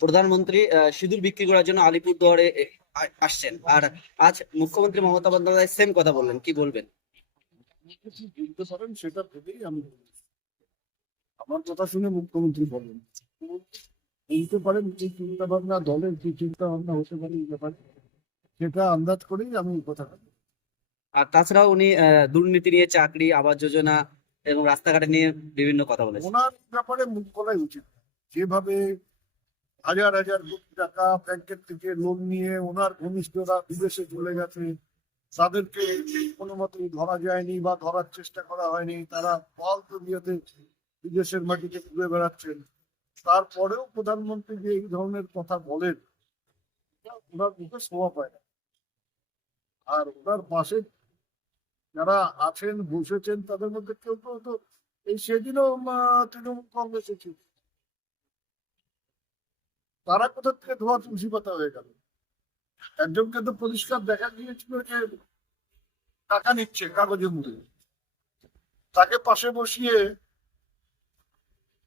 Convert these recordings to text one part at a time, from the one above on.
প্রধানমন্ত্রী সিঁদুর বিক্রি করার জন্য আলিপুরদুয়ারে আসছেন। আর আজ মুখ্যমন্ত্রী মমতা বন্দ্যোপাধ্যায় সেম কথা বললেন। কি বলবেন? সেটা ভেবেই আমি আমার কথা শুনে মুখ্যমন্ত্রী বলেন। বলতে পারেন যে চিন্তা ভাবনা দলের কি চিন্তা ভাবনা হতে পারে এই ব্যাপারে সেটা আন্দাজ করেই আমি কথাটা আর তাছাড়াও উনি দুর্নীতি নিয়ে চাকরি আবাস যোজনা এবং রাস্তাঘাটে নিয়ে বিভিন্ন কথা বলেছেন। ওনার ব্যাপারে মুখ বলাই উচিত। যেভাবে হাজার হাজার কোটি টাকা ব্যাংকের থেকে লোন নিয়ে ওনার ঘনিষ্ঠরা বিদেশে চলে গেছে। তাদেরকে কোনো মতেই ধরা যায়নি বা ধরার চেষ্টা করা হয়নি। তারা ফল দুনিয়াতে বিদেশের মাটিতে ঘুরে বেড়াচ্ছেন। তারপরেও প্রধানমন্ত্রী যে এই ধরনের কথা বলেন, ওনার মুখে শোভা পায় না। আর ওনার পাশে যারা আছেন, বসেছেন, তাদের মধ্যে কেউ কেউ তো এই সেদিনও তৃণমূল কংগ্রেসে ছিল। তারা কোথা থেকে ধোয়া তুলসী পাতা হয়ে গেল? একজনকে তো পরিষ্কার দেখা গিয়েছিল যে টাকা নিচ্ছে কাগজে মুড়ে তাকে পাশে বসিয়ে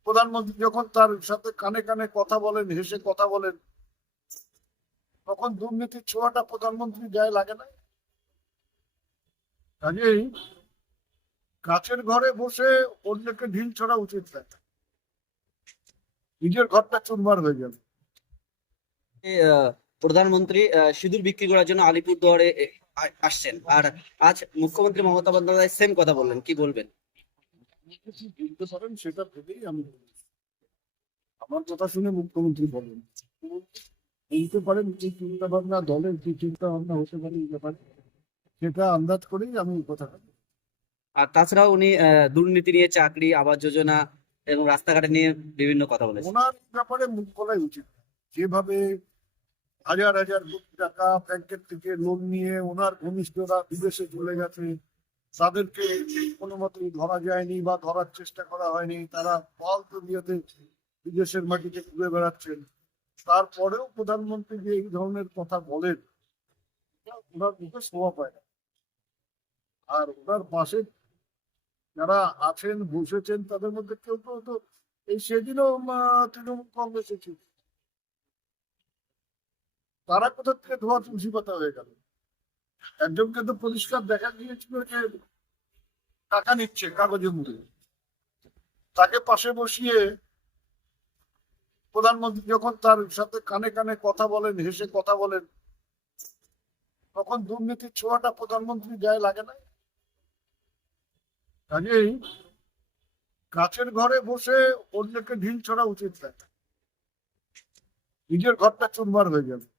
প্রধানমন্ত্রী যখন তার সাথে কানে কানে কথা বলেন, হেসে কথা বলেন, তখন দুর্নীতির ছোঁয়াটা প্রধানমন্ত্রী গায়ে লাগে না? কাজেই কাছের ঘরে বসে অন্যকে ঢিল ছড়া উচিত নিজের ঘরটা চুরমার হয়ে যাবে প্রধানমন্ত্রী সিঁদুর বিক্রি করার জন্য আলিপুরদুয়ারে আসছেন। আর আজ মুখ্যমন্ত্রী মমতা বন্দ্যোপাধ্যায় সেম কথা বললেন। কি বলবেন? সেটা ভেবেই আমি আমার কথা শুনে মুখ্যমন্ত্রী বলেন। বলতে পারেন যে চিন্তা ভাবনা দলের কি চিন্তা ভাবনা হতে পারে এই ব্যাপারে সেটা আন্দাজ করেই আমি কথাটা আর তাছাড়াও উনি দুর্নীতি নিয়ে চাকরি আবাস যোজনা এবং রাস্তাঘাটে নিয়ে বিভিন্ন কথা বলেছেন। ওনার ব্যাপারে মুখ বলাই উচিত। যেভাবে হাজার হাজার কোটি টাকা ব্যাংকের থেকে লোন নিয়ে ওনার ঘনিষ্ঠরা বিদেশে চলে গেছে। তাদেরকে কোনো মতেই ধরা যায়নি বা ধরার চেষ্টা করা হয়নি। তারা ফল দুনিয়াতে বিদেশের মাটিতে ঘুরে বেড়াচ্ছেন। তারপরেও প্রধানমন্ত্রী যে এই ধরনের কথা বলেন, ওনার মুখে শোভা পায় না। আর ওনার পাশে যারা আছেন, বসেছেন, তাদের মধ্যে কেউ কেউ তো এই সেদিনও তৃণমূল কংগ্রেসে ছিল। তারা কোথা থেকে ধোয়া তুলসী পাতা হয়ে গেল? একজনকে তো পরিষ্কার দেখা গিয়েছিল যে টাকা নিচ্ছে কাগজে মুড়ে। তাকে পাশে বসিয়ে প্রধানমন্ত্রী যখন তার সাথে কানে কানে কথা বলেন, হেসে কথা বলেন, তখন দুর্নীতির ছোঁয়াটা প্রধানমন্ত্রী গায়ে লাগে না? কাজেই কাছের ঘরে বসে অন্যকে ঢিল ছড়া উচিত না। নিজের ঘরটা চুরমার হয়ে যাবে